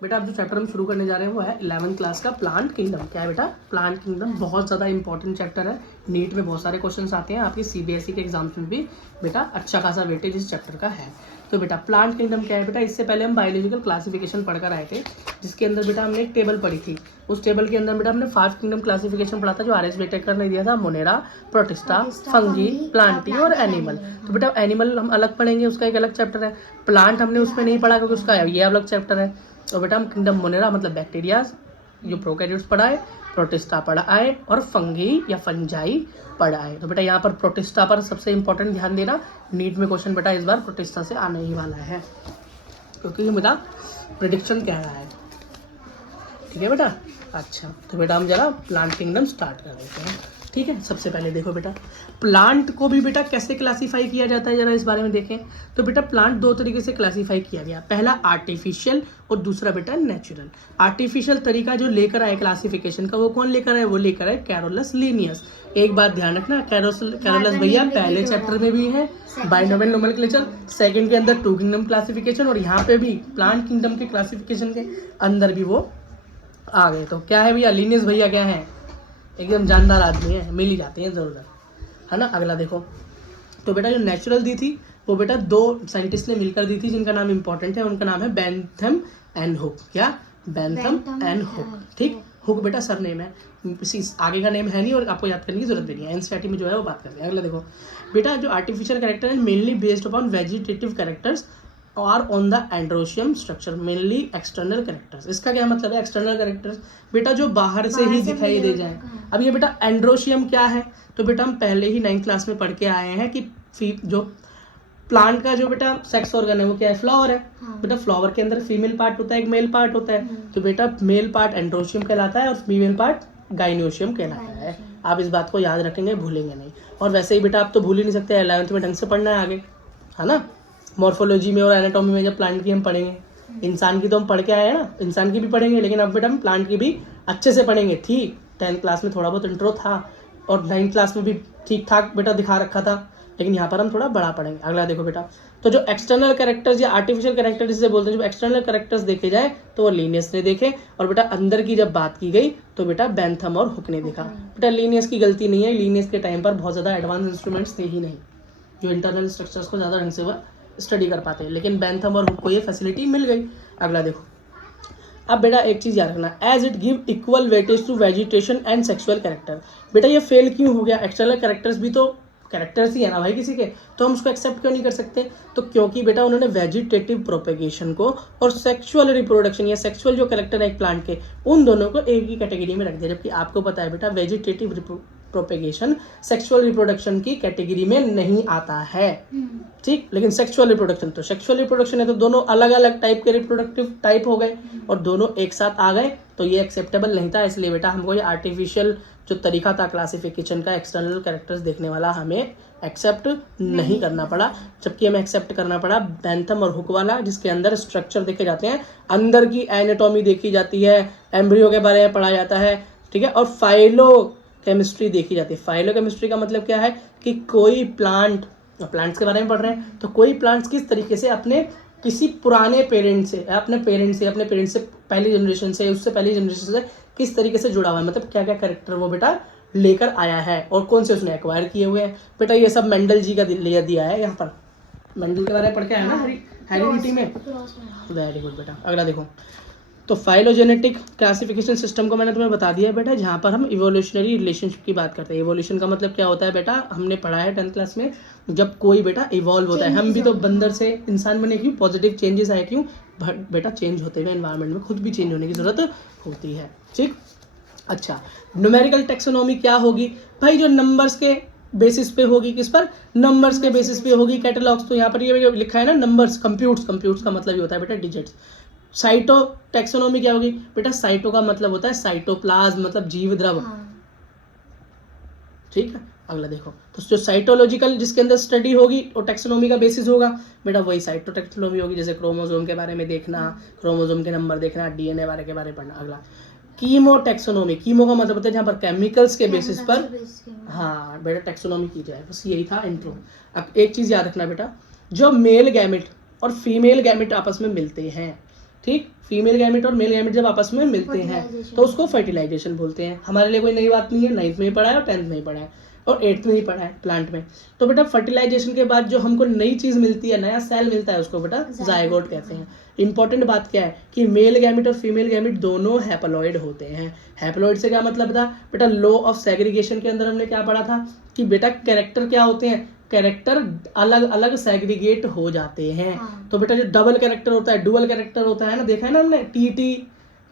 बेटा अब जो चैप्टर हम शुरू करने जा रहे हैं वो है 11th क्लास का प्लांट किंगडम। क्या है बेटा? प्लांट किंगडम बहुत ज़्यादा इंपॉर्टेंट चैप्टर है। नीट में बहुत सारे क्वेश्चंस आते हैं, आपकी सीबीएसई के एग्जाम्स में भी बेटा अच्छा खासा वेटेज इस चैप्टर का है। तो बेटा प्लांट किंगडम क्या है बेटा? इससे पहले हम बायोलॉजिकल क्लासिफिकेशन पढ़कर आए थे, जिसके अंदर बेटा हमने एक टेबल पढ़ी थी। उस टेबल के अंदर बेटा हमने 5 किंगडम क्लासिफिकेशन पढ़ा था, जो RS वेटेकर ने दिया था। मोनेरा, प्रोटिस्टा, फंगी, प्लांटी और एनिमल। तो बेटा एनिमल हम अलग पढ़ेंगे, उसका एक अलग चैप्टर है। प्लांट हमने उसमें नहीं पढ़ा क्योंकि उसका ये अलग चैप्टर है। तो बेटा हम किंगडम मोनेरा मतलब बैक्टीरिया जो प्रोकैरियोट्स पढ़ाए, प्रोटिस्टा पढ़ाए और फंगी या फंजाई पढ़ाए। तो बेटा यहाँ पर प्रोटिस्टा पर सबसे इंपॉर्टेंट ध्यान देना, नीट में क्वेश्चन बेटा इस बार प्रोटिस्टा से आने ही वाला है, क्योंकि ये बेटा प्रेडिक्शन कह रहा है। ठीक है बेटा? अच्छा, तो बेटा हम जरा प्लांट किंगडम स्टार्ट कर देते हैं। ठीक है, सबसे पहले देखो बेटा प्लांट को भी बेटा कैसे क्लासीफाई किया जाता है, जरा इस बारे में देखें। तो बेटा प्लांट दो तरीके से क्लासीफाई किया गया, पहला आर्टिफिशियल और दूसरा बेटा नेचुरल। आर्टिफिशियल तरीका जो लेकर आए क्लासिफिकेशन का, वो कौन लेकर आए? वो लेकर आए कैरोलस लिनियस। एक बात ध्यान रखना, कैरोलस भैया पहले चैप्टर में भी है बाइनोमियल नोमेनक्लेचर, सेकंड के अंदर 2 किंगडम क्लासिफिकेशन, और यहाँ पे भी प्लांट किंगडम के क्लासिफिकेशन के अंदर भी वो आ गए। तो क्या है भैया? लिनियस भैया क्या है? एकदम जानदार आदमी है, मिल ही जाते हैं ज़रूर, है ना। अगला देखो, तो बेटा जो नेचुरल दी थी वो बेटा 2 साइंटिस्ट ने मिलकर दी थी, जिनका नाम इंपॉर्टेंट है। उनका नाम है बेंथम एंड हुक। क्या? Bentham and hook. ठीक, हुक बेटा सर नेम है, इसी आगे का नेम है नहीं और आपको याद करने की जरूरत नहीं है, एनसीईआरटी में जो है वो बात करते हैं। अगला देखो बेटा, जो आर्टिफिशियल कैरेक्टर है mainly based upon vegetative characters और on the androecium structure, mainly external characters. इसका क्या मतलब है एक्सटर्नल कैरेक्टर्स? बेटा जो बाहर से ही दिखाई दे जाए। अब ये बेटा एंड्रोशियम क्या है? तो बेटा हम पहले ही 9th क्लास में पढ़ के आए हैं कि जो प्लांट का जो बेटा सेक्स ऑर्गन है वो क्या है? फ्लावर है। बेटा फ्लावर के अंदर फीमेल पार्ट होता है, एक मेल पार्ट होता है। तो बेटा मेल पार्ट एंड्रोशियम कहलाता है और फीमेल पार्ट गाइनोशियम कहलाता है। आप इस बात को याद रखेंगे, भूलेंगे नहीं। और वैसे ही बेटा आप तो भूल ही नहीं सकते, 11th में ढंग से पढ़ना है आगे, है ना। मॉर्फोलॉजी में और एनाटॉमी में जब प्लांट की हम पढ़ेंगे, इंसान की तो हम पढ़ के आए हैं ना, इंसान की भी पढ़ेंगे, लेकिन अब बेटा हम प्लांट की भी अच्छे से पढ़ेंगे। ठीक, 10th क्लास में थोड़ा बहुत इंट्रो था और 9th क्लास में भी ठीक ठाक बेटा दिखा रखा था, लेकिन यहाँ पर हम थोड़ा बड़ा पढ़ेंगे। अगला देखो बेटा, तो जो एक्सटर्नल कैरेक्टर्स या आर्टिफिशियल कैरेक्टर्स जिसे बोलते हैं, जो एक्सटर्नल कैरेक्टर्स देखे जाए तो वो लिनियस ने देखे, और बेटा अंदर की जब बात की गई तो बेटा बेंथम और हुक ने देखा। बेटा लिनियस की गलती नहीं है, लिनियस के टाइम पर बहुत ज़्यादा एडवांस इंस्ट्रूमेंट्स थे ही नहीं जो इंटरनल स्ट्रक्चर्स को ज़्यादा ढंग से वो स्टडी कर पाते हैं, लेकिन बेंथम और हुक को ये फैसिलिटी मिल गई। अगला देखो, अब बेटा एक चीज़ याद रखना, as it give equal weightage to vegetation and sexual character. बेटा ये फेल क्यों हो गया? एक्सटर्नल कैरेक्टर्स भी तो कैरेक्टर्स ही है ना भाई किसी के, तो हम उसको एक्सेप्ट क्यों नहीं कर सकते? तो क्योंकि बेटा उन्होंने वेजिटेटिव प्रोपेगेशन को और सेक्सुअल रिप्रोडक्शन या सेक्सुअल जो कैरेक्टर है एक प्लांट के, उन दोनों को एक ही कैटेगरी में रख दिया। जबकि आपको पता है बेटा वेजिटेटिव प्रोपेगेशन सेक्सुअल रिप्रोडक्शन की कैटेगरी में नहीं आता है। ठीक, लेकिन सेक्सुअल रिप्रोडक्शन है, तो दोनों अलग अलग टाइप के रिप्रोडक्टिव टाइप हो गए और दोनों एक साथ आ गए, तो ये एक्सेप्टेबल नहीं था। इसलिए बेटा हमको ये आर्टिफिशियल जो तरीका था क्लासिफिकेशन का, एक्सटर्नल कैरेक्टर्स देखने वाला, हमें एक्सेप्ट नहीं करना पड़ा। जबकि हमें एक्सेप्ट करना पड़ा बेंथम और हुक वाला, जिसके अंदर स्ट्रक्चर देखे जाते हैं, अंदर की एनाटॉमी देखी जाती है, एम्ब्रियो के बारे में पढ़ा जाता है। ठीक है, और फाइलो केमिस्ट्री देखी जाती है। फाइलो केमिस्ट्री का मतलब क्या है कि कोई प्लांट्स के बारे में पढ़ रहे हैं, तो कोई प्लांट्स किस तरीके से अपने किसी पुराने पेरेंट से, अपने पेरेंट्स से पहली जनरेशन से, उससे पहली जनरेशन से किस तरीके से जुड़ा हुआ है, मतलब क्या क्या कैरेक्टर वो बेटा लेकर आया है और कौन से उसने एक्वायर किए हुए हैं। बेटा ये सब मेंडल जी का दिया है, यहाँ पर मेंडल के बारे में पढ़ के आया ना हेरिडिटी में। वेरी गुड बेटा। अगला देखो, तो फाइलोजेनेटिक क्लासिफिकेशन सिस्टम को मैंने तुम्हें बता दिया बेटा, जहाँ पर हम इवोल्यूशनरी रिलेशनशिप की बात करते हैं। इवोल्यूशन का मतलब क्या होता है बेटा? हमने पढ़ा है 10th क्लास में, जब कोई बेटा इवॉल्व होता है, हम भी तो बंदर से इंसान बने क्यों? पॉजिटिव चेंजेस आए क्यों? बेटा चेंज होते हुए एनवायरनमेंट में खुद भी चेंज होने की जरूरत होती है। ठीक, अच्छा न्यूमेरिकल टेक्सोनॉमी क्या होगी भाई? जो नंबर्स के बेसिस पे होगी, किस पर? नंबर्स के बेसिस पे होगी। कैटलॉग्स, तो यहाँ पर ये लिखा है ना नंबर्स, कंप्यूट्स का मतलब ये होता है बेटा डिजिट्स। साइटो टेक्सोनॉमी क्या होगी बेटा? साइटो का मतलब होता है साइटोप्लाज्म, मतलब जीव द्रव। ठीक है, अगला देखो, तो जो साइटोलॉजिकल जिसके अंदर स्टडी होगी वो टेक्सोनॉमी का बेसिस होगा बेटा, वही साइटो टेक्सोनॉमी होगी। जैसे क्रोमोसोम के बारे में देखना, क्रोमोसोम के नंबर देखना, डीएनए बारे के बारे में पढ़ना। अगला कीमो टेक्सोनॉमी, कीमो का मतलब होता है जहाँ पर केमिकल्स के बेसिस पर हाँ बेटा टेक्सोनॉमी की जाए। बस यही था इंट्रो। अब एक चीज़ याद रखना बेटा, जो मेल गैमेट और फीमेल गैमेट आपस में मिलते हैं, ठीक, फीमेल गैमेट और मेल गैमेट जब आपस में मिलते हैं तो उसको फर्टिलाइजेशन बोलते हैं। हमारे लिए कोई नई बात नहीं है, 9th में ही पढ़ा है और 10th में ही पढ़ा है और 8th में ही पढ़ा है प्लांट में। तो बेटा फर्टिलाइजेशन के बाद जो हमको नई चीज मिलती है, नया सेल मिलता है, उसको बेटा जायगोट कहते हैं। इंपॉर्टेंट बात क्या है कि मेल गैमेट और फीमेल गैमेट दोनों हैप्लॉइड होते हैं। हैप्लॉइड से क्या मतलब था बेटा, लॉ ऑफ सेग्रीगेशन के अंदर हमने क्या पढ़ा था कि बेटा कैरेक्टर क्या होते हैं, कैरेक्टर अलग अलग सेग्रीगेट हो जाते हैं। हाँ। तो बेटा जो डबल कैरेक्टर होता है, डुअल कैरेक्टर होता है ना, देखा है ना हमने,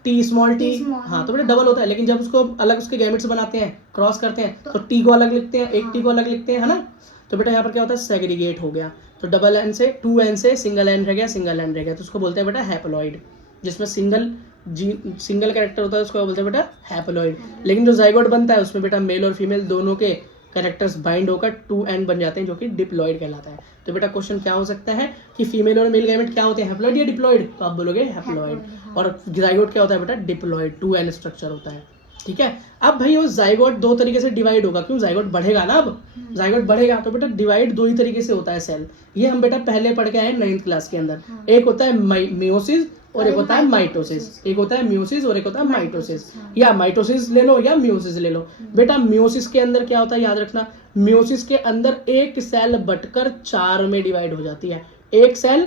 टी स्मॉल टी, हाँ, तो बेटा डबल होता है। लेकिन जब उसको अलग उसके गैमेट्स बनाते हैं, क्रॉस करते हैं, तो टी को अलग लिखते हैं, एक टी को अलग लिखते हैं, है ना। तो बेटा यहाँ पर क्या होता है, सेग्रीगेट हो गया। तो डबल एन से 2n से सिंगल एन रह गया, सिंगल एन रह गया, तो उसको बोलते हैं बेटा हैप्लॉइड। जिसमें सिंगल कैरेक्टर होता है उसको बोलते हैं बेटा हैप्लॉइड। लेकिन जो जाइगोट बनता है उसमें बेटा मेल और फीमेल दोनों के कैरेक्टर्स बाइंड होकर 2n बन जाते हैं, जो कि डिप्लॉइड कहलाता है। तो बेटा क्वेश्चन क्या हो सकता है कि फीमेल और मेल गैमेट क्या होते हैं, हैप्लॉइड या डिप्लॉइड, तो आप बोलोगे हैप्लॉइड। और जाइगोट क्या होता है बेटा, डिप्लॉइड, 2n स्ट्रक्चर होता है। ठीक है, अब भाई वो जाइगोट दो तरीके से डिवाइड होगा, क्यों, जाइगोट बढ़ेगा ना, अब जाइगोट बढ़ेगा तो बेटा डिवाइड दो ही तरीके से होता है सेल। ये हम बेटा पहले पढ़ के आए 9th क्लास के अंदर। एक होता है मियोसिस और एक होता है माइटोसिस। एक होता है मियोसिस और एक होता है माइटोसिस, या माइटोसिस ले लो या मियोसिस ले लो। बेटा मियोसिस के अंदर क्या होता है, याद रखना, मियोसिस के अंदर एक सेल बटकर 4 में डिवाइड हो जाती है। एक सेल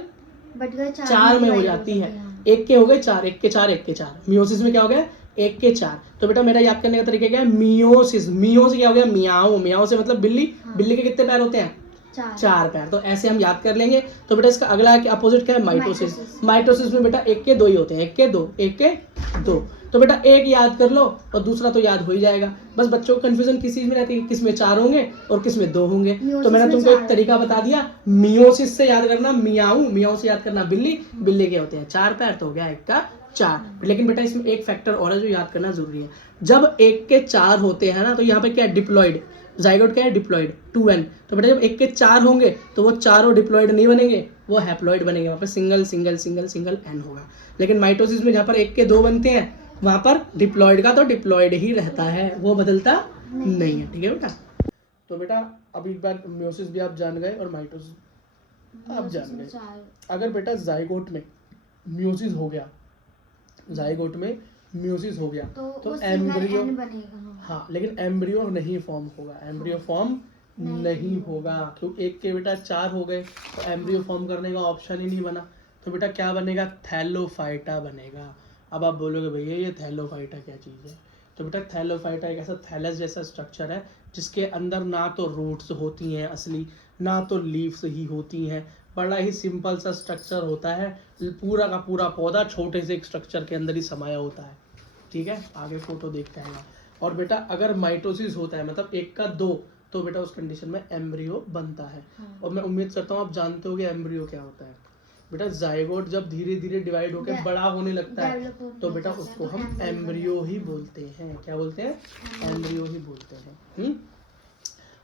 बटकर 4 में हो जाती है, एक के हो गए 4, एक के 4, एक के 4। मियोसिस में क्या हो गया, 1 के 4। तो बेटा मेरा याद करने का तरीका क्या है, मियोसिस, मियो से क्या हो गया, मियाओ, मियाओ से मतलब बिल्ली, बिल्ली के कितने पैर होते हैं, 4 पैर। तो ऐसे हम याद कर लेंगे। तो बेटा इसका अगला अपोजिट क्या है, माइटोसिस। माइटोसिस में बेटा 1 के 2 ही होते हैं, 1 के 2, 1 के 2। तो बेटा एक याद कर लो और दूसरा तो याद हो ही जाएगा। बस बच्चों को कंफ्यूजन किस चीज में रहती है, किस में 4 होंगे और किस में 2 होंगे। तो मैंने तुमको एक तरीका बता दिया, मियोसिस से याद करना मियाऊ, मियाऊ से याद करना बिल्ली, बिल्ली के होते हैं 4 पैर, तो हो गया 1 का 4। लेकिन बेटा इसमें एक फैक्टर और है जो याद करना जरूरी है, जब 1 के 4 होते हैं ना, तो यहाँ पे क्या है, डिप्लॉइड। जाइगोट क्या है, डिप्लॉइड, 2n। तो बेटा जब 1 के 4 होंगे तो वो चारों डिप्लॉइड नहीं बनेंगे, वो हैप्लॉइड बनेंगे, वहाँ पे single single single single n होगा। लेकिन माइटोसिस में जहाँ पर 1 के 2 बनते हैं वहाँ पर डिप्लॉइड का तो डिप्लॉइड ही रहता है, वो बदलता नहीं है। ठीक है बेटा, तो बेटा अब एक बार मियोसिस भी आप जान गए और माइटोसिस आप जान गए। अगर बेटा जाइगोट में मियोसिस हो गया, जाइगोट में म्यूसिस हो गया तो एम्ब्रियो बनेगा। हाँ, लेकिन एम्ब्रियो नहीं फॉर्म होगा, एम्ब्रियो फॉर्म नहीं होगा, क्योंकि 1 के बेटा 4 हो गए तो एम्ब्रियो फॉर्म करने का ऑप्शन ही नहीं बना। तो बेटा क्या बनेगा, थैलोफाइटा बनेगा। अब आप बोलोगे भैया ये थैलोफाइटा क्या चीज़ है, तो बेटा थैलोफाइटा एक ऐसा थैलस जैसा स्ट्रक्चर है जिसके अंदर ना तो रूट्स होती हैं असली, ना तो लीव्स ही होती हैं। बड़ा ही सिंपल सा स्ट्रक्चर होता है, पूरा का पूरा पौधा छोटे से एक स्ट्रक्चर के अंदर ही समाया होता है। ठीक है, आगे फोटो देखते हैं। और बेटा अगर माइटोसिस होता है मतलब 1 का 2, तो बेटा उस कंडीशन में एम्ब्रियो बनता है। और मैं उम्मीद करता हूँ आप जानते हो कि एम्ब्रियो क्या होता है। बेटा जाइगोट जब धीरे धीरे डिवाइड होकर बड़ा होने लगता है तो बेटा उसको हम एम्ब्रियो ही बोलते हैं। क्या बोलते हैं, एम्ब्रियो ही बोलते हैं।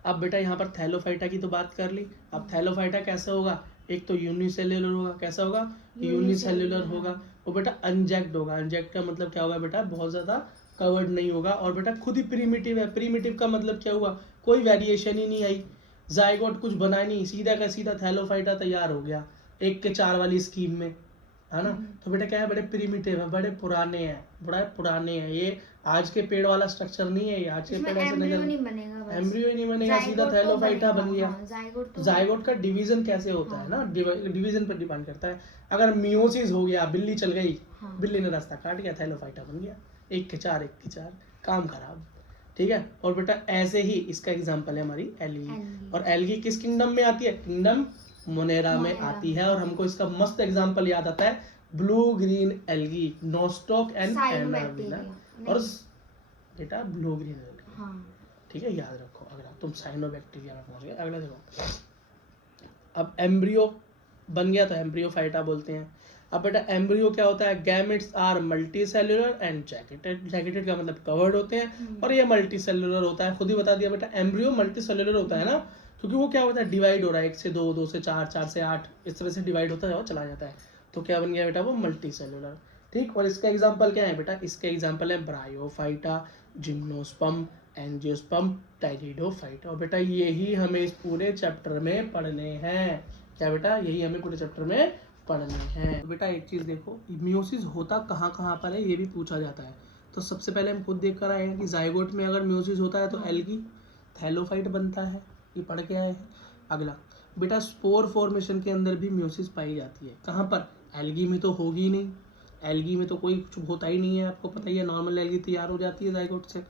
अब बेटा यहाँ पर थैलोफाइटा की तो बात कर ली। अब थैलोफाइटा कैसे होगा, एक तो यूनिसेल्युलर होगा, कैसा होगा, यूनिसेल्युलर होगा। वो बेटा अनजैक्ड होगा, अनजैक्ड का मतलब क्या होगा बेटा, बहुत ज़्यादा कवर्ड नहीं होगा। और बेटा खुद ही प्रीमिटिव है, प्रीमिटिव का मतलब क्या हुआ, कोई वेरिएशन ही नहीं आई, जाइगोट कुछ बना नहीं, सीधा का सीधा थैलोफाइटा तैयार हो गया 1 के 4 वाली स्कीम में, है ना। तो बेटा क्या है, बड़े प्रीमिटिव है, बड़े पुराने हैं, बड़ा पुराने हैं। ये आज के पेड़ वाला स्ट्रक्चर नहीं है, ये आज के पेड़ ऐसे एम्ब्रियो नहीं बनेगा, एम्ब्रियो ही नहीं बनेगा, सीधा थैलोफाइटा बन गया। जाइगोट का डिवीजन कैसे होता है ना, डिवीजन पर डिपेंड करता है। अगर मियोसिस हो गया, बिल्ली चल गई, बिल्ली ने रास्ता काट गया, थैलोफाइटा बन गया, 1 के 4, 1 के 4, काम खराब। ठीक है, और बेटा ऐसे ही इसका एग्जांपल है हमारी एल्गी। और एल्गी किस किंगडम में आती है, किंगडम मोनेरा में आती है। और हमको इसका मस्त एग्जांपल याद आता है, blue green algae, Nostoc and Anabaena. और बेटा ब्लू ग्रीन एल्गी, ठीक है, याद रखो। अगर तुम साइनोबैक्टीरिया में पहुंच गए, अगला देखो। अब एम्ब्रियो बन गया तो एम्ब्रियोफाइटा बोलते हैं। अब बेटा एम्ब्रियो क्या होता है, gametes are multi cellular and jacketed. Jacketed का मतलब कवर्ड होते हैं और ये मल्टी सेल्युलर होता है। खुद ही बता दिया बेटा, एम्ब्रियो मल्टी सेल्युलर होता है ना, क्योंकि वो क्या होता है, डिवाइड हो रहा है, 1 से 2, 2 से 4, 4 से 8, इस तरह से डिवाइड होता है और चला जाता है। तो क्या बन गया बेटा, वो मल्टी सेल्युलर। ठीक, और इसका एग्जाम्पल क्या है बेटा, इसका एग्जाम्पल है ब्रायोफाइटा, जिम्नोस्पर्म, एंजियोस्पर्म, टाइरिडोफाइटा। और बेटा यही हमें इस पूरे चैप्टर में पढ़ने हैं। क्या बेटा, यही हमें पूरे चैप्टर में पढ़ने हैं। तो बेटा एक चीज़ देखो, म्यूसिस होता कहाँ कहाँ पर है ये भी पूछा जाता है। तो सबसे पहले हम खुद देख कर आए हैं कि जाइगोट में अगर म्यूसिस होता है तो एल्गी थैलोफाइट बनता है, ये पढ़ के आए हैं। अगला बेटा स्पोर फॉर्मेशन के अंदर भी म्यूसिस पाई जाती है। कहाँ पर? एल्गी में तो होगी ही नहीं, एल्गी में तो कोई कुछ होता ही नहीं है, आपको पता ही है, नॉर्मल एल्गी तैयार हो जाती है जाइगोट से।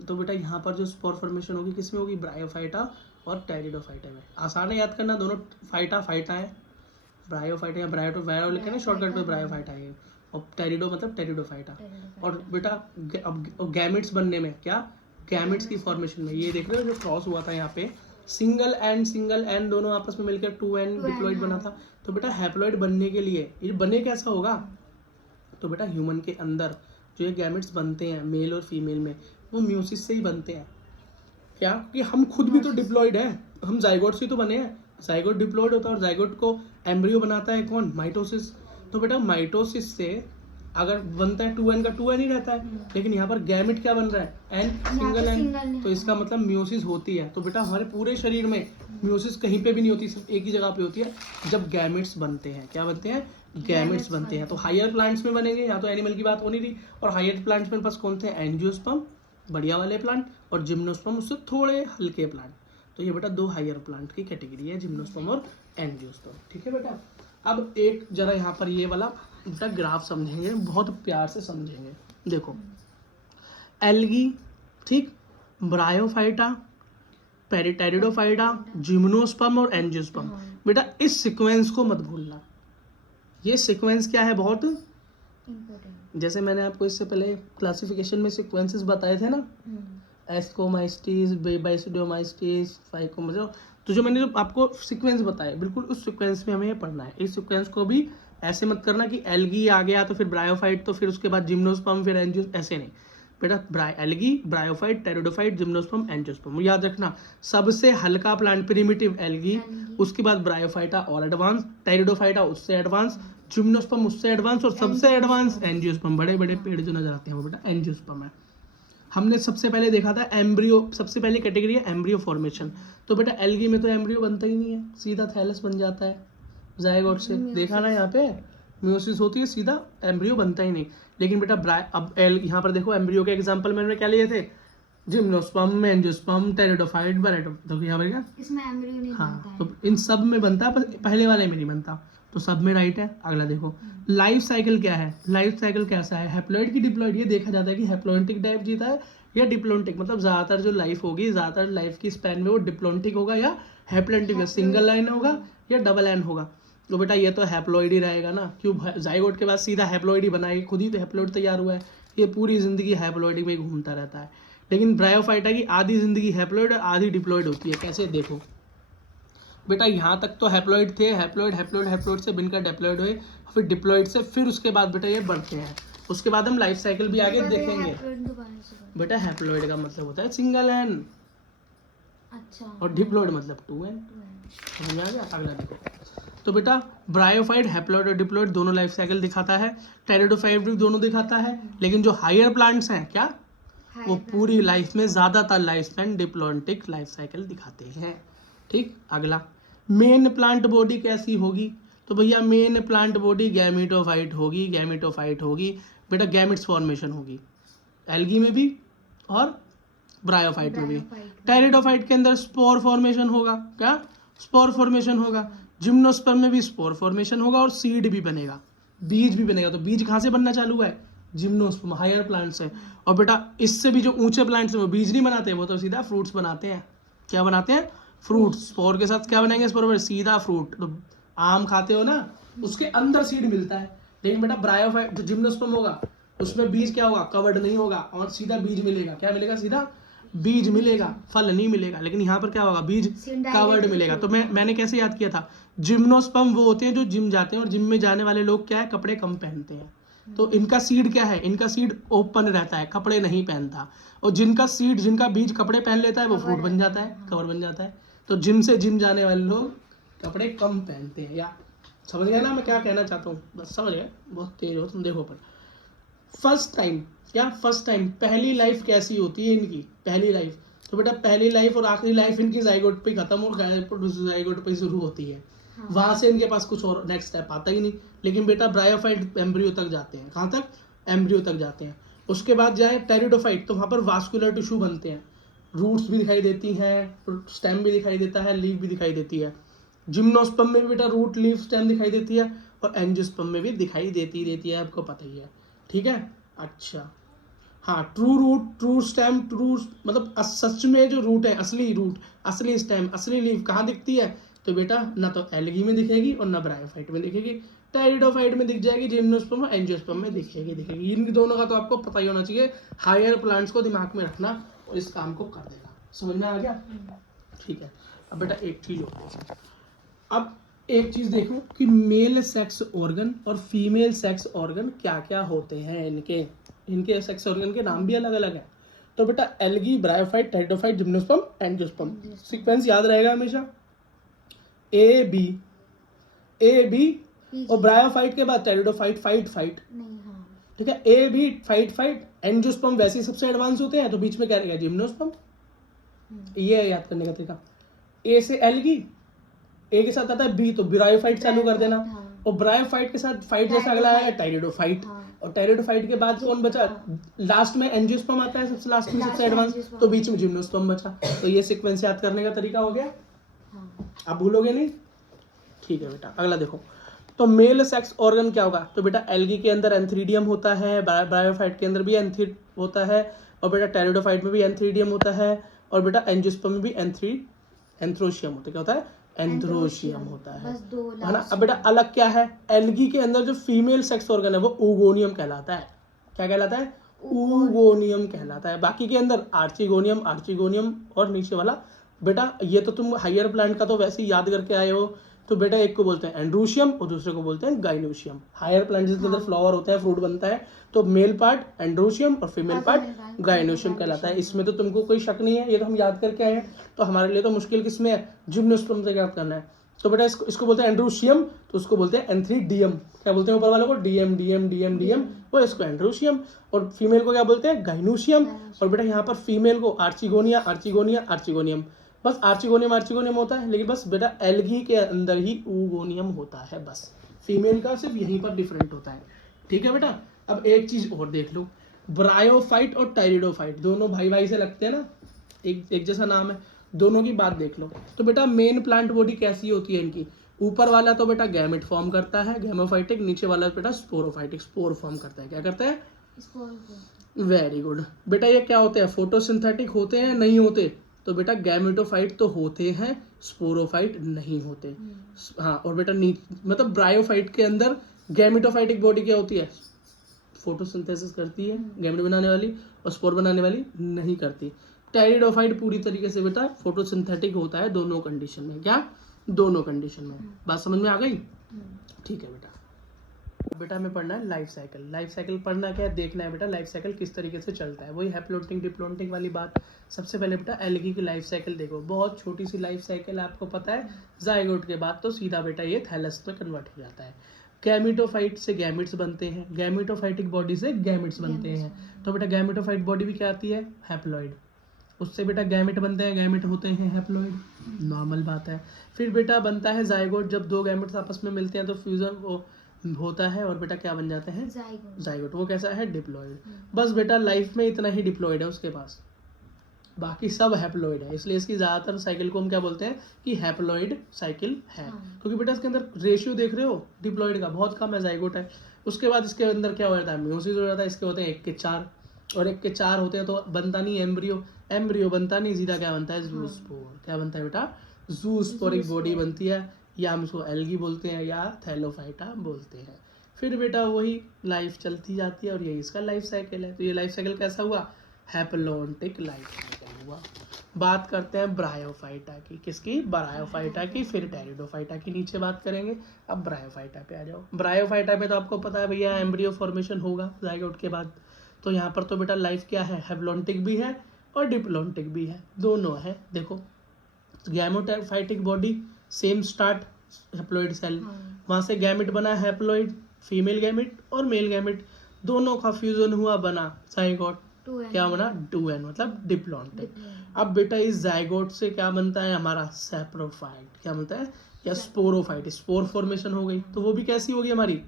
तो बेटा यहाँ पर जो स्पोर फॉर्मेशन होगी किसमें होगी? ब्रायोफाइटा और टेरिडोफाइटा में। आसान है याद करना, दोनों फाइटा है, ब्रायोफाइटा या ब्रायो लिखे ना शॉर्टकट पे, ब्रायोफाइटा है और टेरिडो मतलब टेरिडोफाइटा। और बेटा अब गैमेट्स बनने में क्या? गैमेट्स की फॉर्मेशन में ये देख रहे हो जो क्रॉस हुआ था यहाँ पे, सिंगल एंड दोनों आपस में मिलकर 2 एंड डिप्लॉइड बना था। तो बेटा हैप्लॉइड बनने के लिए ये बने कैसा होगा? तो बेटा ह्यूमन के अंदर जो ये गैमेट्स बनते हैं मेल और फीमेल में, वो म्यूसिस से ही बनते हैं। क्या कि हम खुद भी तो डिप्लॉइड हैं, हम जाइगोट से तो बने हैं। जाइगोट डिप्लॉइड होता है और जाइगोट को एम्ब्रियो बनाता है कौन? माइटोसिस। तो बेटा माइटोसिस से अगर बनता है 2n का 2n ही रहता है, लेकिन यहाँ पर गैमेट क्या बन रहा है? N, single n. तो इसका मतलब म्यूसिस होती है। तो बेटा हमारे पूरे शरीर में म्यूसिस कहीं पे भी नहीं होती, सिर्फ एक ही जगह पे होती है जब गैमेट्स बनते हैं। क्या बनते हैं? गैमेट्स बनते हैं। तो हायर प्लांट्स में बनेंगे, यहाँ तो एनिमल की बात हो नहीं रही। और हायर प्लांट्स में पास कौन थे? एंजियोस्पर्म बढ़िया वाले प्लांट और जिम्नोस्पर्म उससे थोड़े हल्के प्लांट। तो ये बेटा 2 हायर प्लांट की कैटेगरी है, जिम्नोस्पर्म और एंजियोस्पर्म। ठीक है बेटा। अब एक जरा यहाँ पर ये वाला बेटा ग्राफ समझेंगे, बहुत प्यार से समझेंगे। देखो एल्गी, ठीक, ब्रायोफाइटा, पेरिटेरिडोफाइटा, जिम्नोस्पर्म और एंजियोस्पर्म। बेटा इस सीक्वेंस को मत भूलना। ये सीक्वेंस क्या है? बहुत जैसे मैंने आपको इससे पहले क्लासिफिकेशन में सीक्वेंसेस बताए थे ना, एस्कोमाइस्टीज, बेसिडोमाइस्टीज, फाइकोमाइस्टीज, तो जो मैंने आपको सीक्वेंस बताए बिल्कुल उस सीक्वेंस में हमें ये पढ़ना है। इस सीक्वेंस को भी ऐसे मत करना कि एल्गी आ गया तो फिर ब्रायोफाइट तो फिर उसके बाद जिम्नोस्पर्म फिर एंजियो, ऐसे नहीं बेटा। Algae, bryophyte, pteridophyte, gymnosperm, angiosperm याद रखना। सबसे हल्का प्लांट प्रिमिटिव एल्गी, उसके बाद ब्रायोफाइटा और एडवांस, टेरिडोफाइटा उससे एडवांस, जिम्नोस्पर्म उससे एडवांस और सबसे एडवांस एंजियोस्पर्म। बड़े बड़े पेड़ जो नजर आते हैं वो बेटा एंजियोस्पर्म है। हमने सबसे पहले देखा था एम्ब्रियो, सबसे पहले कैटेगरी है एम्ब्रियो फॉर्मेशन। तो बेटा एल्गी में तो एम्ब्रियो बनता ही नहीं है, सीधा थैलस बन जाता है जाइगोट से। देखा ना यहाँ पे म्यूसिस होती है, सीधा एम्ब्रियो बनता ही नहीं। लेकिन बेटा अब यहाँ पर देखो एम्ब्रियो के एग्जांपल मैंने क्या लिए थे? Gymnosperm, angiosperm, pteridophyte, bryophyte. तो यहाँ पर क्या इसमें एम्ब्रियो नहीं बनता हाँ, है। तो इन सब में बनता है पर पहले वाले में नहीं बनता, तो सब में राइट है। अगला देखो लाइफ साइकिल क्या है? लाइफ साइकिल कैसा है? हैप्लॉइड की डिप्लॉइड? ये देखा जाता है कि हैप्लॉइडिक टाइप जीता है या डिप्लॉन्टिक, मतलब ज़्यादातर जो लाइफ होगी, ज़्यादातर लाइफ की स्पैन में वो डिप्लॉन्टिक होगा या हैप्लॉन्टिक, सिंगल लाइन होगा या डबल लाइन होगा। तो बेटा ये तो हैप्लॉइड ही रहेगा ना, क्यों? जाइगोट के बाद सीधा हैप्लॉइड ही बनाएगी, खुद ही तो हैप्लॉइड तैयार हुआ है, ये पूरी जिंदगी हैप्लॉइड में घूमता रहता है। लेकिन ब्रायोफाइटा की आधी जिंदगी हैप्लॉइड और आधी डिप्लॉइड होती है। कैसे? देखो बेटा यहाँ तक तो हैप्लॉइड थे, हैप्लॉइड से बनकर डिप्लॉइड हुए, फिर डिप्लॉइड से फिर उसके बाद बेटा ये बढ़ते हैं। उसके बाद हम लाइफ साइकिल भी आगे देखेंगे। बेटा हैप्लॉइड का मतलब होता है सिंगल एन, अच्छा, और डिप्लॉइड मतलब 2n। समझ में आ गया? अगला देखो। तो बेटा ब्रायोफाइट, हैप्लॉइड और डिप्लॉइड दोनों लाइफ साइकिल दिखाता है, टेरिडोफाइट भी दोनों दिखाता है। लेकिन जो हायर प्लांट्स हैं क्या, वो पूरी लाइफ में ज़्यादातर life span diplontic life cycle दिखाते हैं। ठीक। अगला मेन प्लांट बॉडी कैसी होगी? तो भैया मेन प्लांट बॉडी गैमेटोफाइट होगी, गैमेटोफाइट होगी बेटा, गैमेट्स फॉर्मेशन होगी एल्गी में भी और ब्रायोफाइट में भी। टेरिडोफाइट के अंदर स्पोर फॉर्मेशन होगा, क्या? स्पोर फॉर्मेशन होगा। जिम्नोस्पर्म में भी स्पोर फॉर्मेशन होगा और सीड भी बनेगा, बीज भी बनेगा। तो बीज कहाँ से बनना चालू है? जिम्नोस्पर्म, हायर प्लांट्स है। और बेटा इससे भी जो ऊंचे प्लांट्स हैं वो बीज नहीं बनाते, वो तो सीधा फ्रूट्स बनाते हैं। क्या बनाते हैं? फ्रूट्स। स्पोर के साथ क्या बनाएंगे? स्पोर सीधा फ्रूट। तो आम खाते हो ना, उसके अंदर सीड मिलता है। लेकिन बेटा ब्रायोफाइट जो जिम्नोस्पर्म होगा उसमें बीज क्या होगा? कवर्ड नहीं होगा और सीधा बीज मिलेगा। क्या मिलेगा? सीधा बीज मिलेगा, फल नहीं मिलेगा। लेकिन यहाँ पर क्या होगा? बीज कवर्ड मिलेगा। तो मैंने कैसे याद किया था? जिम्नोस्पर्म वो होते हैं जो जिम जाते हैं, और जिम में जाने वाले लोग क्या है? कपड़े कम पहनते हैं। तो इनका सीड क्या है? इनका सीड ओपन रहता है, कपड़े नहीं पहनता। और जिनका सीड, जिनका बीज कपड़े पहन लेता है वो फ्रूट बन जाता है, कवर बन जाता है। तो जिम से जिम जाने वाले लोग कपड़े कम पहनते हैं। या समझ गया ना मैं क्या कहना चाहता हूँ? बस समझ गए, बहुत तेज हो तुम। देखो पर फर्स्ट टाइम, क्या फर्स्ट टाइम, पहली लाइफ कैसी होती है इनकी? पहली लाइफ तो बेटा पहली लाइफ और आखिरी लाइफ इनकी जाइगोट पे खत्म और जाइगोट पे शुरू होती है। हाँ। वहां से इनके पास कुछ और नेक्स्ट स्टेप आता ही नहीं। लेकिन बेटा ब्रायोफाइट एम्ब्रियो तक जाते हैं, कहाँ तक, एम्ब्रियो तक जाते हैं। उसके बाद जाए टेरिडोफाइट, तो वहाँ पर वास्कुलर टिश्यू बनते हैं, रूट्स भी दिखाई देती हैं, स्टेम भी दिखाई देता है, लीफ भी दिखाई देती है। जिम्नोस्पर्म में भी बेटा रूट, लीफ, स्टेम दिखाई देती है, और एंजियोस्पर्म में भी दिखाई देती है, आपको पता ही है, ठीक है। अच्छा हाँ, true root, true stem, true मतलब सच में जो रूट है, असली रूट, असली स्टेम, असली लीफ कहाँ दिखती है, तो बेटा ना तो एल्गी में दिखेगी और ना ब्रायोफाइट में दिखेगी, टेरिडोफाइट में दिख जाएगी, जिम्नोस्पर्म और एंजियोस्पर्म में दिखेगी। इन दोनों का तो आपको पता ही होना चाहिए। हायर प्लांट्स को दिमाग में रखना और इस काम को कर देगा। समझ में आ गया, ठीक है। अब बेटा एक चीज और देखो, अब एक चीज देखो कि मेल सेक्स ऑर्गन और फीमेल सेक्स ऑर्गन क्या क्या होते हैं। इनके सेक्स ऑर्गन के नाम भी अलग अलग है। तो बेटा algae, bryophyte, pteridophyte, gymnosperm, angiosperm, sequence याद रहेगा हमेशा, ए बी, ए बी, और ब्रायोफाइट के बाद टेरिडोफाइट, फाइट फाइट, नहीं, हाँ। ठीक है, A B, phyte phyte, angiosperm वैसे ही सबसे एडवांस होते हैं, तो बीच में क्या रहेगा, जिम्नोस्पर्म। ये है याद करने का तरीका। ए से एल्गी, ए के साथ आता है बी, तो ब्रायोफाइट चालू कर देना, हाँ। और ब्रायोफाइट के साथ फाइट जैसा अगला है टेरिडोफाइट, हाँ। और टेरिडोफाइट के बाद कौन बचा, लास्ट में एंजियोस्पर्म आता है, सबसे लास्ट में, सबसे एडवांस, तो बीच में जिम्नोस्पर्म बचा। तो ये सीक्वेंस याद करने का तरीका हो गया, हाँ। आप भूलोगे नहीं, ठीक है बेटा। अगला देखो, तो मेल सेक्स ऑर्गन क्या होगा, तो बेटा एल्गी के अंदर एंथ्रीडियम होता है, ब्रायोफाइट के अंदर भी एंथ्रीड होता है, और बेटा टेरिडोफाइट में भी एंथ्रीडियम होता है, और बेटा एंजियोस्पर्म में भी एंथ्रोशियम होता है। क्या होता है, एंथ्रोशियम होता है, बस दो है ना। अब बेटा अलग क्या है, एल्गी के अंदर जो फीमेल सेक्स ऑर्गन है वो oogoनियम कहलाता है। क्या कहलाता है, oogoनियम कहलाता है। बाकी के अंदर आर्चिगोनियम, आर्चिगोनियम, और नीचे वाला बेटा ये तो तुम हायर प्लांट का तो वैसे ही याद करके आए हो। तो बेटा एक को बोलते हैं एंड्रोशियम और दूसरे को बोलते हैं गाइनोशियम। हायर प्लांट जिसके अंदर फ्लावर होता है, फ्रूट बनता है, तो मेल पार्ट एंड्रोशियम और फीमेल पार्ट गाइनोशियम कहलाता है। इसमें तो तुमको कोई शक नहीं है, ये तो हम याद करके आए हैं। तो हमारे लिए तो मुश्किल किसमें है, जिम्नोस्पर्म से याद करना है। तो बेटा इसको बोलते हैं एंड्रोशियम, तो उसको बोलते हैं एंथ्रीडियम। क्या बोलते हैं ऊपर वालों को, डीएम डीएम डीएम डीएम, वो इसको एंड्रोशियम। और फीमेल को क्या बोलते हैं, गाइनोशियम। और बेटा यहाँ पर फीमेल को आर्चिगोनिया, आर्चिगोनिया, आर्चिगोनियम, बस आर्चिगोनियम आर्चिगोनियम होता है। लेकिन बस बेटा एल्गी के अंदर ही oogoनियम होता है, बस फीमेल का सिर्फ यहीं पर डिफरेंट होता है, ठीक है बेटा। अब एक चीज और देख लो, ब्रायोफाइट और टायरिडोफाइट दोनों भाई भाई से लगते हैं ना, एक जैसा नाम है, दोनों की बात देख लो। तो बेटा मेन प्लांट बॉडी कैसी होती है इनकी, ऊपर वाला तो बेटा गैमेट फॉर्म करता है, गैमोफाइटिक, नीचे वाला बेटा स्पोरोफाइटिक, स्पोर फॉर्म करता है। क्या करता है, वेरी गुड बेटा। ये क्या होते हैं, फोटोसिंथेटिक होते हैं, नहीं होते, तो बेटा गैमेटोफाइट तो होते हैं, स्पोरोफाइट नहीं होते। हाँ, और बेटा मतलब ब्रायोफाइट के अंदर गैमेटोफाइटिक बॉडी क्या होती है, फोटोसिंथेसिस करती है, गैमेट बनाने वाली, और स्पोर बनाने वाली नहीं करती। टेरिडोफाइट पूरी तरीके से बेटा फोटोसिंथेटिक होता है, दोनों कंडीशन में। क्या, दोनों कंडीशन में। बात समझ में आ गई, ठीक है बेटा। बेटा हमें पढ़ना है लाइफ साइकिल। लाइफ साइकिल पढ़ना क्या है, देखना है बेटा लाइफ साइकिल किस तरीके से चलता है, वही हैप्लोटिंग डिप्लोटिंग वाली बात। सबसे पहले बेटा एल्गी की लाइफ साइकिल देखो, बहुत छोटी सी लाइफ साइकिल, आपको पता है जाइगोट के बाद तो सीधा बेटा ये थैलस में कन्वर्ट हो जाता है। गैमेटोफाइट से गैमेट्स बनते हैं, गैमेटोफाइटिक बॉडी से गैमेट्स बनते हैं। तो बेटा गैमेटोफाइट बॉडी भी क्या आती है, हैप्लॉइड, उससे बेटा गैमेट बनते हैं, गैमेट होते हैं हैप्लॉइड, नॉर्मल बात है। फिर बेटा बनता है जाइगोट, जब दो गैमेट्स आपस में मिलते हैं तो फ्यूजन वो होता है, और बेटा क्या बन जाते हैं, जाइगोट। वो कैसा है, डिप्लॉइड। बस बेटा लाइफ में इतना ही डिप्लॉइड है उसके पास, बाकी सब हैप्लॉइड है। इसलिए इसकी ज़्यादातर साइकिल को हम क्या बोलते हैं कि हैप्लॉइड साइकिल है, क्योंकि बेटा इसके अंदर रेशियो देख रहे हो डिप्लॉइड का बहुत कम है, जाइगोट है। उसके बाद इसके अंदर क्या हो जाता है, म्यूसिस हो जाता है। इसके होते हैं 1 के 4, और 1 के 4 होते हैं तो बनता नहीं एम्ब्रियो, एम्ब्रियो बनता नहीं, सीधा क्या बनता है, जूस्पोर। क्या बनता है बेटा, जूस्पोरिक बॉडी बनती है, या हम इसको एल्गी बोलते हैं या थैलोफाइटा बोलते हैं। फिर बेटा वही लाइफ चलती जाती है, और यही इसका लाइफ साइकिल है। तो ये लाइफ साइकिल कैसा हुआ, हैप्लोटिक लाइफ साइकिल हुआ। बात करते हैं ब्रायोफाइटा की, किसकी, ब्रायोफाइटा की, फिर टेरिडोफाइटा की नीचे बात करेंगे। अब ब्रायोफाइटा पे आ जाओ। ब्रायोफाइटा पे तो आपको पता है भैया एम्ब्रियो फॉर्मेशन होगा जाइगोट के बाद। तो यहाँ पर तो बेटा लाइफ क्या है, हैप्लोटिक भी है और डिप्लोटिक भी है, दोनों है। देखो gametophytic body, same start, haploid cell, वहाँ से गैमेट बना, हैप्लॉइड, फीमेल गैमेट और मेल गैमेट, दोनों का फ्यूजन हुआ, बना जाइगोट। क्या बना, 2n, मतलब डिप्लोटिक। अब बेटा इस जाइगोट से क्या बनता है हमारा, सैप्रोफाइट। क्या बनता है, या स्पोरोफाइट, स्पोर फॉर्मेशन हो गई, तो वो भी कैसी होगी हमारी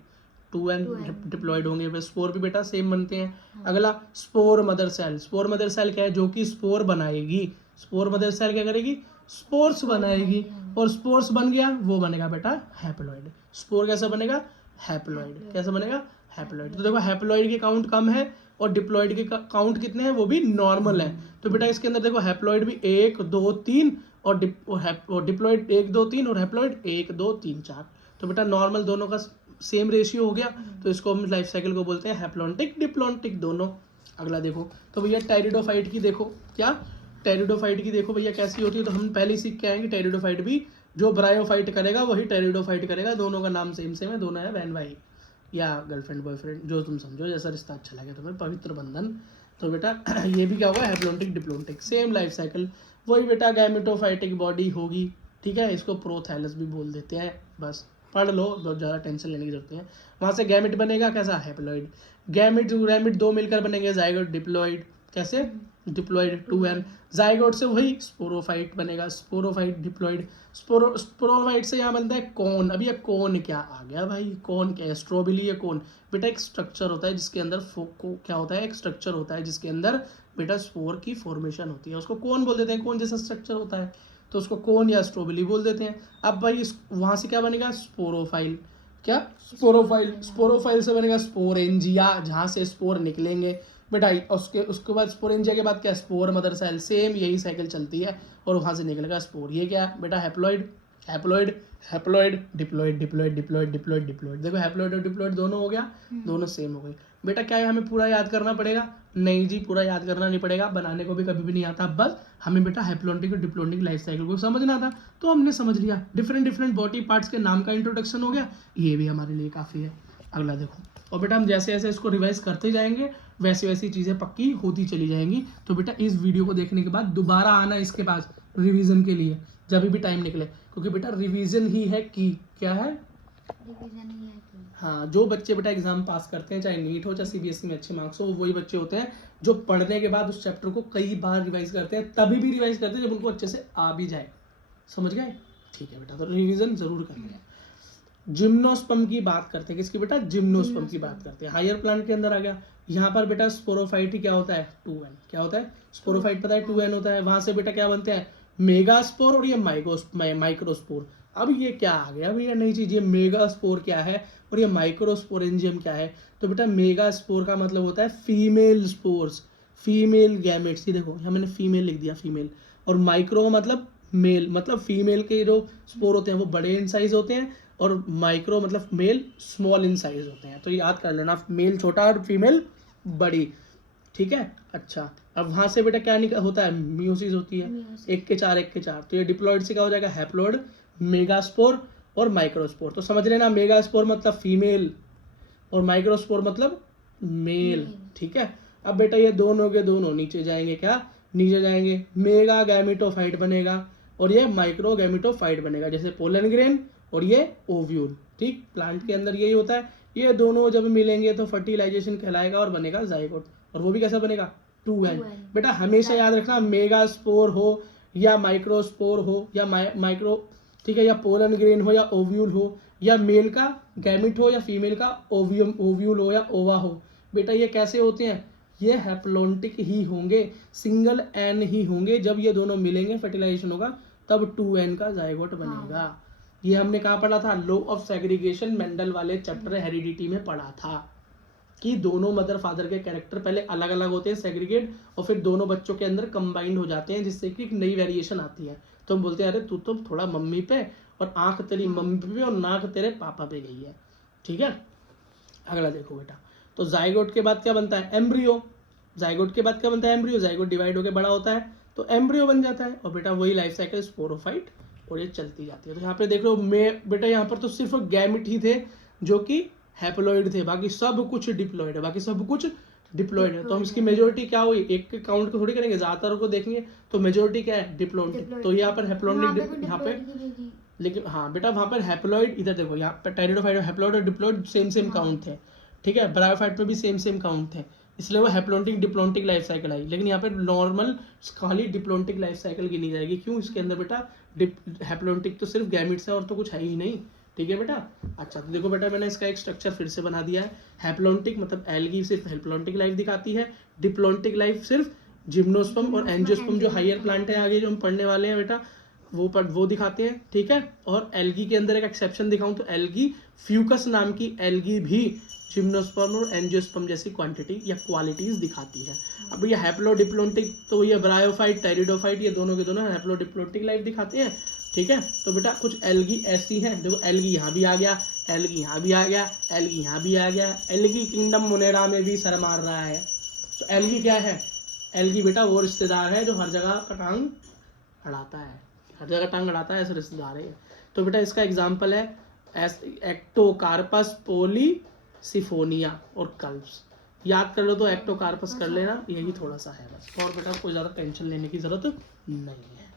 2n डिप्लॉयड होंगे। बस स्पोर भी बेटा सेम बनते हैं। अगला spore mother cell, spore mother cell क्या है, जो कि स्पोर बनाएगी। स्पोर मदर सेल क्या करेगी, स्पोर्स बनाएगी, और स्पोर्स बन गया वो बनेगा बेटा हैप्लॉइड। स्पोर कैसा बनेगा, हैप्लॉइड। कैसा बनेगा, हैप्लॉइड। तो देखो हैप्लॉइड के काउंट कम है और डिप्लॉइड के काउंट कितने हैं, वो भी नॉर्मल है। तो बेटा इसके अंदर देखो हैप्लॉइड भी 1 2 3 और डिप्लॉइड 1 2 3 और हैप्लॉइड 1 2 3 4। तो बेटा नॉर्मल दोनों का सेम रेशियो हो गया, तो इसको हम लाइफ साइकिल को बोलते हैं हैप्लॉन्टिक डिप्लॉन्टिक दोनों। अगला देखो तो भैया टेरिडोफाइट की देखो, क्या टेरिडोफाइट की देखो भैया कैसी होती है। तो हम पहले सीख के आएंगे टेरिडोफाइट भी, जो ब्रायोफाइट करेगा वही टेरिडोफाइट करेगा। दोनों का नाम सेम सेम है, दोनों है बहन भाई या गर्लफ्रेंड बॉयफ्रेंड, जो तुम समझो, जैसा रिश्ता अच्छा लगे तुम्हें, पवित्र बंधन। तो बेटा ये भी क्या होगा, haplontic diplontic, same life cycle वही बेटा। गैमेटोफाइटिक बॉडी होगी, ठीक है, इसको प्रोथैलस भी बोल देते हैं। बस पढ़ लो, बहुत ज़्यादा टेंशन लेने की जरूरत नहीं है। वहाँ से गैमेट बनेगा कैसा, हैप्लॉइड। गैमेट गैमेट 2 मिलकर बनेंगे जाइगोट डिप्लॉइड, कैसे, डिप्लॉइड 2n। जाइगोट से वही स्पोरोफाइट बनेगा, स्पोरोफाइट डिप्लॉइड। स्पोरोफाइट से यहाँ बनता है कोन। अभी ये कोन क्या आ गया भाई, कोन क्या है, स्ट्रॉबेरी या कोन, बेटा एक स्ट्रक्चर होता है जिसके अंदर क्या होता है, एक स्ट्रक्चर होता है जिसके अंदर बेटा स्पोर की फॉर्मेशन होती है, उसको कोन बोल देते हैं। कोन जैसा स्ट्रक्चर होता है तो उसको कोन या स्ट्रॉबेरी बोल देते हैं। अब भाई वहाँ से क्या बनेगा, स्पोरोफाइल। क्या, स्पोरोफाइल। स्पोरोफाइल से बनेगा स्पोरेंजिया, जहाँ से स्पोर निकलेंगे बेटा। उसके बाद स्पोरेंजिया के बाद क्या, स्पोर मदर सेल, सेम यही साइकिल चलती है, और वहाँ से निकलेगा स्पोर। ये क्या बेटा, haploid haploid haploid diploid diploid diploid diploid diploid. देखो हैप्लॉइड और डिप्लॉइड दोनों हो गया, दोनों सेम हो गई। बेटा क्या है, हमें पूरा याद करना पड़ेगा? नहीं जी, पूरा याद करना नहीं पड़ेगा, बनाने को भी कभी भी नहीं आता। बस हमें बेटा हैप्लॉन्टिक और डिप्लॉन्टिक लाइफ साइकिल को समझना था, तो हमने समझ लिया। डिफरेंट डिफरेंट बॉडी पार्ट्स के नाम का इंट्रोडक्शन हो गया, ये भी हमारे लिए काफ़ी है। अगला देखो, और बेटा हम जैसे जैसे इसको रिवाइज करते जाएंगे वैसे वैसी चीज़ें पक्की होती चली जाएंगी। तो बेटा इस वीडियो को देखने के बाद दोबारा आना इसके पास रिवीजन के लिए, जब भी टाइम निकले, क्योंकि बेटा रिवीजन ही है की, क्या है, रिवीजन ही है कि हाँ। जो बच्चे बेटा एग्जाम पास करते हैं, चाहे नीट हो चाहे सीबीएसई में अच्छे मार्क्स हो, वही बच्चे होते हैं जो पढ़ने के बाद उस चैप्टर को कई बार रिवाइज करते हैं। तभी भी रिवाइज करते हैं जब उनको अच्छे से आ भी जाए। समझ गए? ठीक है बेटा, तो रिवीजन जरूर करनी है। जिम्नोस्पर्म की बात करते हैं, किसकी बेटा, जिम्नोस्पर्म की बात करते हैं। हायर प्लांट के अंदर आ गया। यहाँ पर बेटा स्पोरोफाइट क्या होता है, 2n। क्या होता है, स्पोरोफाइट पता है 2n होता है। वहां से बेटा क्या बनते हैं, मेगास्पोर और ये माइक्रोस्पोर। अब ये क्या आ गया भैया नई चीज, ये मेगास्पोर क्या है और ये माइक्रोस्पोरेंजियम क्या है। तो बेटा मेगास्पोर का मतलब होता है फीमेल स्पोर्स, फीमेल गैमेट्स। ये देखो यहाँ मैंने फीमेल लिख दिया, फीमेल। और माइक्रो मतलब मेल, मतलब फीमेल के जो स्पोर होते हैं वो बड़े इन साइज होते हैं, और माइक्रो मतलब मेल स्मॉल इन साइज होते हैं। तो याद कर लेना, मेल छोटा और फीमेल बड़ी, ठीक है। अच्छा, अब वहां से बेटा क्या होता है, म्यूसिस होती है, 1 के 4 1 के 4। तो ये डिप्लॉइड से क्या हो जाएगा, हैप्लॉइड, मेगास्पोर और माइक्रोस्पोर। तो समझ लेना, मेगास्पोर मतलब फीमेल और माइक्रोस्पोर मतलब मेल, ठीक है। अब बेटा ये दोनों के दोनों नीचे जाएंगे, क्या, नीचे जाएंगे, मेगा गैमेटोफाइट बनेगा और ये माइक्रो गैमेटोफाइट बनेगा, जैसे पोलन ग्रेन और ये ओव्यूल, ठीक। प्लांट के अंदर यही होता है। ये दोनों जब मिलेंगे तो फर्टिलाइजेशन कहलाएगा और बनेगा जाइगोट। और वो भी कैसा बनेगा, 2n। बेटा हमेशा याद रखना, मेगास्पोर हो या माइक्रोस्पोर हो या माइक्रो, ठीक है, या पोलन ग्रेन हो या ओव्यूल हो, या मेल का गैमिट हो या फीमेल का ओव्यूल हो या ओवा हो, बेटा ये कैसे होते हैं, ये हैप्लॉन्टिक ही होंगे, सिंगल एन ही होंगे। जब ये दोनों मिलेंगे फर्टिलाइजेशन होगा तब 2n का जाइगोट बनेगा। ये हमने कहाँ पढ़ा था, लॉ ऑफ सेग्रीगेशन, मेंडल वाले चैप्टर हेरिडिटी में पढ़ा था कि दोनों मदर फादर के कैरेक्टर पहले अलग अलग होते हैं, सेग्रीगेट, और फिर दोनों बच्चों के अंदर कंबाइंड हो जाते हैं, जिससे कि एक नई वेरिएशन आती है। तो हम बोलते हैं अरे तू तो थोड़ा मम्मी पे, और आंख तेरी मम्मी पे और नाक तेरे पापा पे गई है, ठीक है। अगला देखो बेटा, तो जाइगोट के बाद क्या बनता है, एम्ब्रियो। जाइगोट के बाद क्या बनता है, एम्ब्रियो। जाइगोट डिवाइड होकर बड़ा होता है तो एम्ब्रियो बन जाता है, और बेटा वही लाइफ साइकिल स्पोरोफाइट, और ये चलती जाती है। तो यहाँ पे देख लो, बेटा यहाँ पर तो सिर्फ गैमिट ही थे जो कि हैप्लॉइड थे, बाकी सब कुछ डिप्लॉइड है, बाकी सब कुछ डिप्लॉइड है। तो हम इसकी मेजोरिटी क्या हुई, एक के काउंट को थोड़ी करेंगे, ज्यादातर को देखेंगे तो मेजोरिटी क्या है, डिप्लॉइड। तो यहाँ पर हैप्लॉइड, यहाँ पे, लेकिन हाँ बेटा वहाँ पर हैप्लॉइड, इधर देखो यहाँ पर टेरिडोफाइट, हैप्लॉइड और डिप्लॉइड सेम काउंट थे, ठीक है। ब्रायोफाइट में भी सेम काउंट थे, इसलिए वो हैप्लोन्टिक डिप्लोन्टिक लाइफ साइकिल आई। लेकिन यहाँ पे नॉर्मल खाली डिप्लोन्टिक लाइफ साइकिल गिनी जाएगी। क्यों? इसके अंदर बेटा हैप्लोन्टिक तो सिर्फ गैमीट्स है और तो कुछ है ही नहीं। ठीक है बेटा। अच्छा तो देखो बेटा मैंने इसका एक स्ट्रक्चर फिर से बना दिया है। हैप्लोन्टिक मतलब एल्गी सिर्फ हैप्लोन्टिक लाइफ दिखाती है, डिप्लोन्टिक लाइफ सिर्फ जिम्नोस्पर्म और एंजियोस्पर्म जो हायर प्लांट है आगे जो हम पढ़ने वाले हैं बेटा वो दिखाते हैं। ठीक है। और एल्गी के अंदर एक एक्सेप्शन दिखाऊं तो एल्गी फ्यूकस नाम की एल्गी भी जिम्नोस्पर्म और एंजियोस्पर्म जैसी क्वांटिटी या क्वालिटीज दिखाती है। अब ये हैप्लोडिप्लोन्टिक तो ये ब्रायोफाइट टेरिडोफाइट ये दोनों के दोनों हैप्लोडिप्लोन्टिक लाइफ दिखाते हैं। ठीक है। तो बेटा कुछ एल्गी ऐसी हैं, देखो एल्गी यहाँ भी आ गया, एल्गी यहाँ भी आ गया, एल्गी यहाँ भी आ गया, एल्गी किंगडम मोनेरा में भी सर मार रहा है। तो एल्गी क्या है? एल्गी बेटा वो रिश्तेदार है जो हर जगह का टांग अड़ाता है, हर जगह टांग अड़ाता है, ऐसे रिश्तेदार है। तो बेटा इसका एग्जाम्पल है एक्टोकार्पस, पोलीसिफोनिया और कल्प्स। याद कर लो तो एक्टोकार्पस कर लेना, यही थोड़ा सा है बस। और बेटा कोई ज़्यादा टेंशन लेने की ज़रूरत नहीं है।